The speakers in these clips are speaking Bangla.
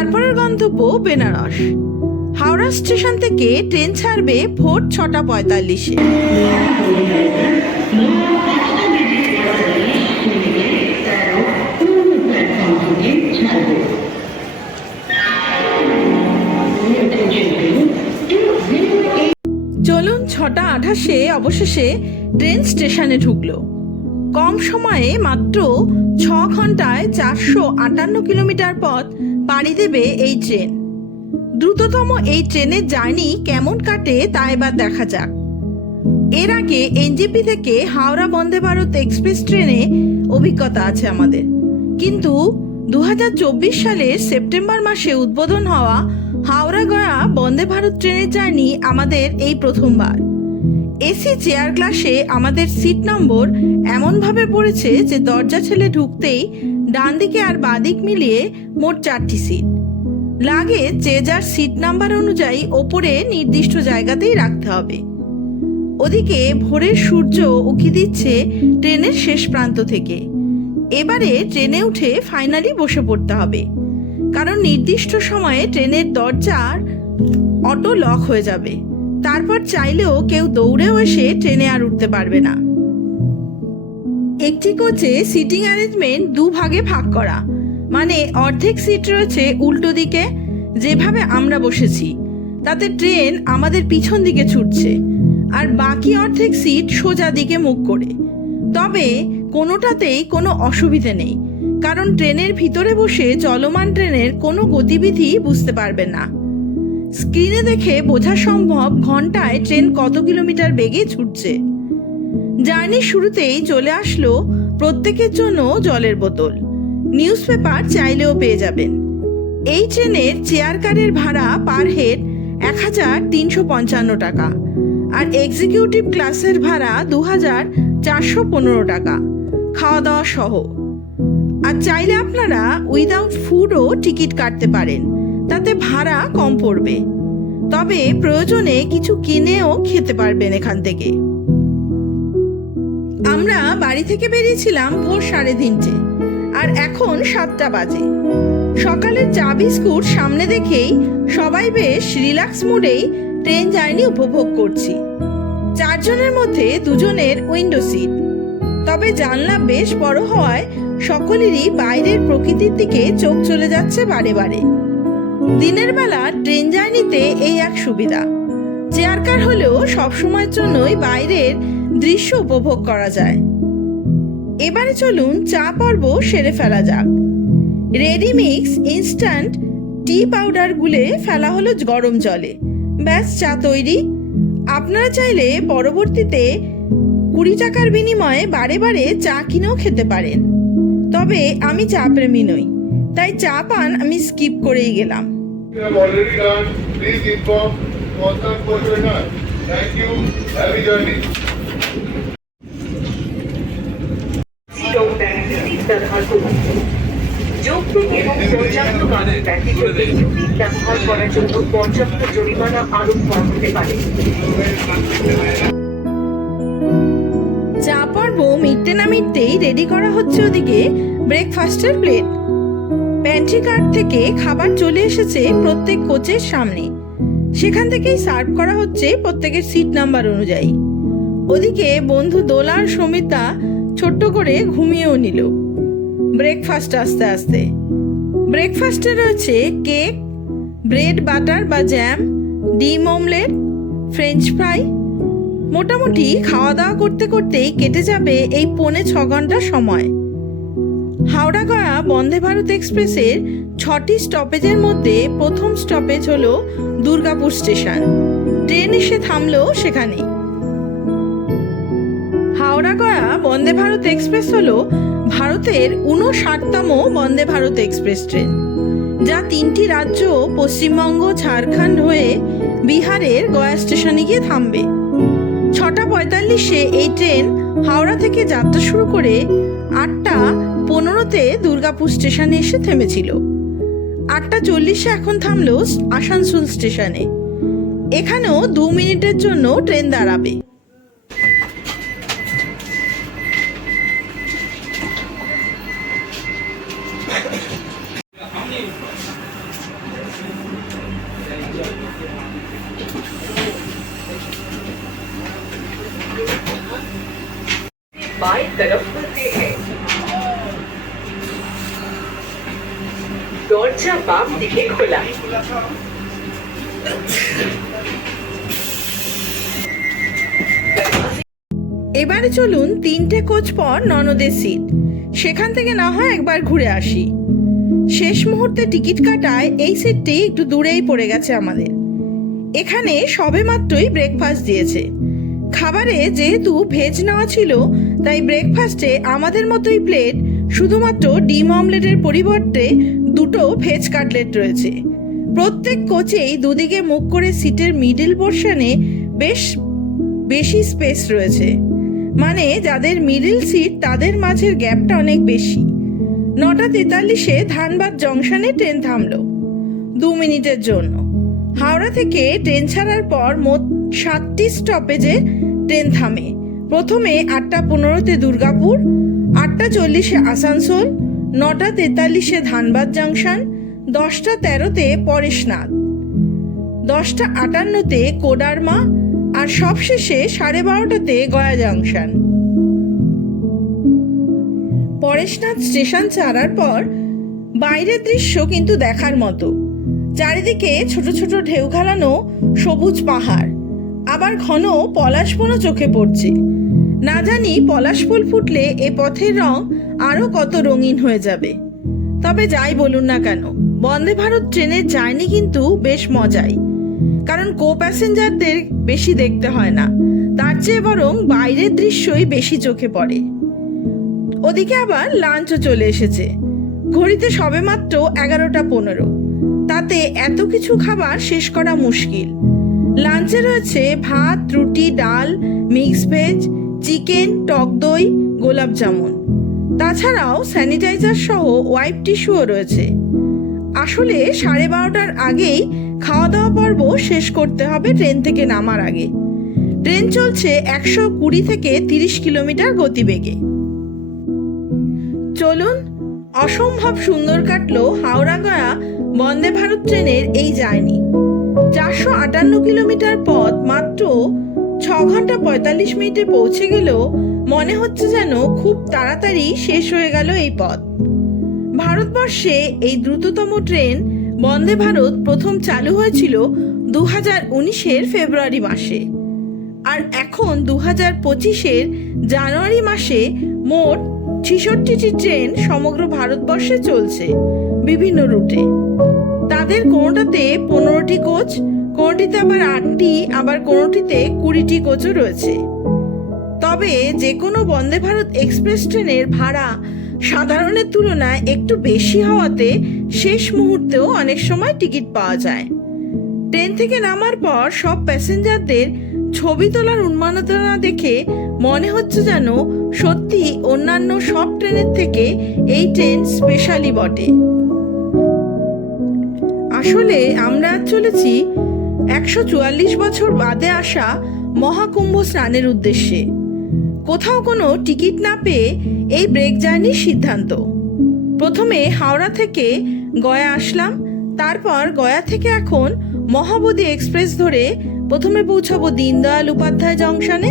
তারপরের গন্তব্য বেনারস। হাওড়া স্টেশন থেকে ট্রেন ছাড়বে ভোর ছটা পঁয়তাল্লিশে। চলুন ছটা আঠাশে অবশেষে ট্রেন স্টেশনে ঢুকলো। কম সময়ে মাত্র ছ ঘন্টায় চারশো আটান্ন কিলোমিটার পথ পাড়ি দেবে এই ট্রেন। দ্রুততম এই ট্রেনের জার্নি কেমন কাটে তা এবার দেখা যাক। এর আগে এনজেপি থেকে হাওড়া বন্দে ভারত এক্সপ্রেস ট্রেনে অভিজ্ঞতা আছে আমাদের। কিন্তু দু হাজার চব্বিশ সালের সেপ্টেম্বর মাসে উদ্বোধন হওয়া হাওড়া গয়া বন্দে ভারত ট্রেনের জার্নি আমাদের এই প্রথমবার। এসি চেয়ার ক্লাসে আমাদের সিট নম্বর এমনভাবে পড়েছে যে দরজা ছেলে ঢুকতেই ডান দিকে আর বাদিক মিলিয়ে মোট চারটি সিট লাগে যে যার সিট নাম্বার অনুযায়ী ওপরে নির্দিষ্ট জায়গাতেই রাখতে হবে। ওদিকে ভোরের সূর্য উকি দিচ্ছে ট্রেনের শেষ প্রান্ত থেকে। এবারে ট্রেনে উঠে ফাইনালি বসে পড়তে হবে। কারণ নির্দিষ্ট সময়ে ট্রেনের দরজার অটো লক হয়ে যাবে। তারপর চাইলেও কেউ দৌড়েও এসে ট্রেনে আর উঠতে পারবে না। একটি কোচে সিটিং অ্যারেঞ্জমেন্ট দু ভাগে ভাগ করা। মানে অর্ধেক সিট রয়েছে উল্টো দিকে, যেভাবে আমরা বসেছি। তাতে ট্রেন আমাদের পিছন দিকে ছুটছে, আর বাকি অর্ধেক সিট সোজা দিকে মুখ করে। তবে কোনোটাতেই কোনো অসুবিধে নেই, কারণ ট্রেনের ভিতরে বসে চলমান ট্রেনের কোনো গতিবিধি বুঝতে পারবে না। স্ক্রিনে দেখে বোঝা সম্ভব ঘন্টায় ট্রেন কত কিলোমিটার বেগে ছুটছে। জার্নির শুরুতেই চলে আসলো প্রত্যেকের জন্য জলের বোতল। নিউজ পেপার চাইলেও পেয়ে যাবেন। এই ট্রেনের চেয়ার কারের ভাড়া পার হেড এক হাজার তিনশো পঞ্চান্ন টাকা আর এক্সিকিউটিভ ক্লাসের ভাড়া দু হাজার চারশো পনেরো টাকা। খাওয়া দাওয়া সহ। আর চাইলে আপনারা উইদাউট ফুডও টিকিট কাটতে পারেন, তাতে ভাড়া কম পড়বে। তবে প্রয়োজনে কিছু কিনেও খেতে পারবেন এখান থেকে। আমরা বাড়ি থেকে বেরিয়েছিলাম ভোর সাড়ে তিনটে, আর এখন সাতটা বাজে। সকালের চা বিস্কুট সামনে দেখেই সবাই বেশ রিল্যাক্স মুডেই ট্রেন জার্নি উপভোগ করছি। চারজনের মধ্যে দুজনের উইন্ডো সিট। তবে জানলা বেশ বড় হওয়ায় সকলেরই বাইরের প্রকৃতির দিকে চোখ চলে যাচ্ছে বারে বারে। দিনের বেলা ট্রেন জার্নিতে এই এক সুবিধা। চেয়ার কার হলেও সবসময়ের জন্যই বাইরের দৃশ্য উপভোগ করা যায়। এবারে চলুন চা পর্ব সেরে ফেলা যাক। Ready mix instant tea powder গুলে ফেলা হলো গরম জলে। ব্যাস, চা তৈরি। আপনারা চাইলে পরবর্তীতে কুড়ি টাকার বিনিময়ে বারে বারে চা কিনেও খেতে পারেন। তবে আমি চা প্রেমী নই, তাই চা পান আমি স্কিপ করেই গেলাম. Thank you. Journey. ব্যবহার করুন যৌক্তিক এবং পর্যাপ্ত কারণ ব্যতীত বিদ্যুৎ ব্যবহার করার জন্য পর্যাপ্ত জরিমানা আরোপ করা হতে পারে। চা পর্ব মিটতে না মিটতেই রেডি করা হচ্ছে ওদিকে ব্রেকফাস্টের প্লেট। প্যান্ট্রি কার্ট থেকে খাবার চলে এসেছে প্রত্যেক কোচের সামনে। সেখান থেকেই সার্ভ করা হচ্ছে প্রত্যেকের সিট নাম্বার অনুযায়ী। ওদিকে বন্ধু দোলার সমিতা ছোট্ট করে ঘুমিয়েও নিল। ব্রেকফাস্ট আস্তে আস্তে। ব্রেকফাস্টে রয়েছে কেক ব্রেড বাটার বা জ্যাম ডিম অমলেট ফ্রেঞ্চ ফ্রাই মোটামুটি খাওয়া দাওয়া করতে করতেই কেটে যাবে এই পৌনে ছ ঘণ্টা সময়। হাওড়া গয়া বন্দে ভারত এক্সপ্রেসের ছটি স্টপেজের মধ্যে প্রথম স্টপেজ হল দুর্গাপুর স্টেশন। ট্রেন এসে থামলো সেখানে হাওড়া গয়া বন্দে ভারত এক্সপ্রেস হলো ভারতের উনষাটতম বন্দে ভারত এক্সপ্রেস ট্রেন, যা তিনটি রাজ্য, পশ্চিমবঙ্গ, ঝাড়খণ্ড হয়ে বিহারের গয়া স্টেশনে গিয়ে থামবে। ছটা পঁয়তাল্লিশে এই ট্রেন হাওড়া থেকে যাত্রা শুরু করে আটটা পনেরোতে দুর্গাপুর স্টেশনে এসে থেমেছিল। আটটা চল্লিশে এখন থামলো আসানসোল স্টেশনে। এখানেও দু মিনিটের জন্য ট্রেন দাঁড়াবে। बाएं तरफ होते हैं দরজা বাম দিকে খোলা এবারে চলুন তিনটে কোচ পর ননদের সিট সেখান থেকে না হয় একবার ঘুরে আসি শেষ মুহূর্তে টিকিট কাটায় এই সিটটি একটু দূরেই পড়ে গেছে আমাদের এখানে সবে মাত্রই ব্রেকফাস্ট দিয়েছে খাবারে যেহেতু ভেজ নেওয়া ছিল, তাই ব্রেকফাস্টে আমাদের মতোই প্লেট শুধুমাত্র ডিম অমলেটের পরিবর্তে দুটো ভেজ কাটলেট রয়েছে। প্রত্যেক কোচেই দুদিকে মুখ করে সিটের মিডিল পোর্শনে বেশ বেশি স্পেস রয়েছে। মানে যাদের মিডিল সিট তাদের মাঝের গ্যাপটা অনেক বেশি। নটা তেতাল্লিশে ধানবাদ জংশনে ট্রেন থামলো। দু মিনিটের জন্য। হাওড়া থেকে ট্রেন ছাড়ার পর মোট সাতটি স্টপেজে ট্রেন থামে। প্রথমে আটটা পনেরোতে দুর্গাপুর, আটটা চল্লিশে আসানসোল, নটা তেতাল্লিশে ধানবাদ জংশন, দশটা তেরোতে পরেশনাথ। দশটা আটান্নতে কোডারমা আর সবশেষে সাড়ে বারোটাতে গয়া জাংশন। পরেশনাথ স্টেশন ছাড়ার পর বাইরের দৃশ্য কিন্তু দেখার মতো। চারিদিকে ছোট ছোট ঢেউ খেলানো সবুজ পাহাড়। আবার ঘন পলাশ বনও চোখে পড়ছে। না জানি পলাশ ফুল ফুটলে এ পথের রং আরও কত রঙিন হয়ে যাবে। তবে যাই বলুন না কেন, বন্দে ভারত ট্রেনের জার্নি কিন্তু বেশ মজাই। কারণ কো প্যাসেঞ্জারদের বেশি দেখতে হয় না, তার চেয়ে বরং বাইরের দৃশ্যই বেশি চোখে পড়ে। ওদিকে আবার লাঞ্চও চলে এসেছে। ঘড়িতে সবেমাত্র এগারোটা পনেরো। তাতে এত কিছু খাবার শেষ করা মুশকিল। লাঞ্চে রয়েছে ভাত, রুটি, ডাল, মিক্স ভেজ, চিকেন, টক দই, গোলাপ জামুন। তাছাড়াও স্যানিটাইজার সহ ওয়াইপ টিস্যুও রয়েছে। আসলে সাড়ে বারোটার আগেই খাওয়া দাওয়া পর্ব শেষ করতে হবে ট্রেন থেকে নামার আগে। ট্রেন চলছে একশো কুড়ি থেকে তিরিশ কিলোমিটার গতিবেগে। চলুন, অসম্ভব সুন্দর কাটলো হাওড়া গয়া বন্দে ভারত ট্রেনের এই জার্নি। চারশো আটান্ন কিলোমিটার পথ মাত্র ছ ঘণ্টা পঁয়তাল্লিশ মিনিটে পৌঁছে গেলেও মনে হচ্ছে যেন খুব তাড়াতাড়ি শেষ হয়ে গেল এই পথ। ভারতবর্ষে এই দ্রুততম ট্রেন বন্দে ভারত প্রথম চালু হয়েছিল দু হাজার উনিশের ফেব্রুয়ারি মাসে। আর এখন দু হাজার পঁচিশের জানুয়ারি মাসে মোট ছিষট্টিটি ট্রেন সমগ্র ভারতবর্ষে চলছে বিভিন্ন রুটে। তাদের কোনোটাতে পনেরোটি কোচ, কোনোটিতে আবার আটটি, আবার কোনোটিতে কুড়িটি কোচও রয়েছে। তবে যে কোনো বন্দে ভারত এক্সপ্রেস ট্রেনের ভাড়া সাধারণের তুলনায় একটু বেশি হওয়াতে শেষ মুহূর্তেও অনেক সময় টিকিট পাওয়া যায়। ট্রেন থেকে নামার পর সব প্যাসেঞ্জারদের ছবি তোলার উন্মাদনা দেখে মনে হচ্ছে যেন সত্যি অন্যান্য সব ট্রেনের থেকে এই ট্রেন স্পেশালি বটে। আসলে আমরা আজ চলেছি একশো চুয়াল্লিশ বছর বাদে আসা মহাকুম্ভ স্নানের উদ্দেশ্যে। কোথাও কোনো টিকিট না পেয়ে এই ব্রেক জার্নির সিদ্ধান্ত। প্রথমে হাওড়া থেকে গয়া আসলাম, তারপর গয়া থেকে এখন মহাবোধি এক্সপ্রেস ধরে প্রথমে পৌঁছাবো দীনদয়াল উপাধ্যায় জংশনে,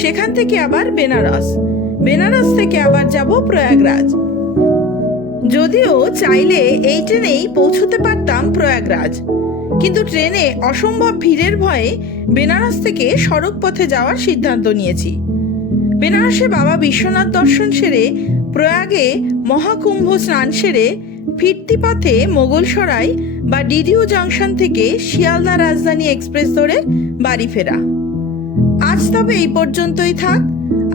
সেখান থেকে আবার বেনারস। বেনারস থেকে আবার যাব প্রয়াগরাজ। যদিও চাইলে এই ট্রেনেই পৌঁছতে পারতাম প্রয়াগরাজ। কিন্তু ট্রেনে অসম্ভব ভিড়ের ভয়ে বেনারস থেকে সড়ক পথে যাওয়ার সিদ্ধান্ত নিয়েছি। বেনারসে বাবা বিশ্বনাথ দর্শন সেরে প্রয়াগে মহাকুম্ভ স্নান সেরে ফিরতি পথে মোগলসরাই বা ডিডিও জংশন থেকে শিয়ালদা রাজধানী এক্সপ্রেস ধরে বাড়ি ফেরা। আজ তবে এই পর্যন্তই থাক।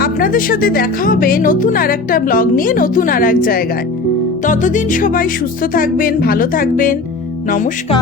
আপনাদের সাথে দেখা হবে নতুন আর একটা ব্লগ নিয়ে নতুন আর এক জায়গায়। ততদিন সবাই সুস্থ থাকবেন ভালো থাকবেন। নমস্কার।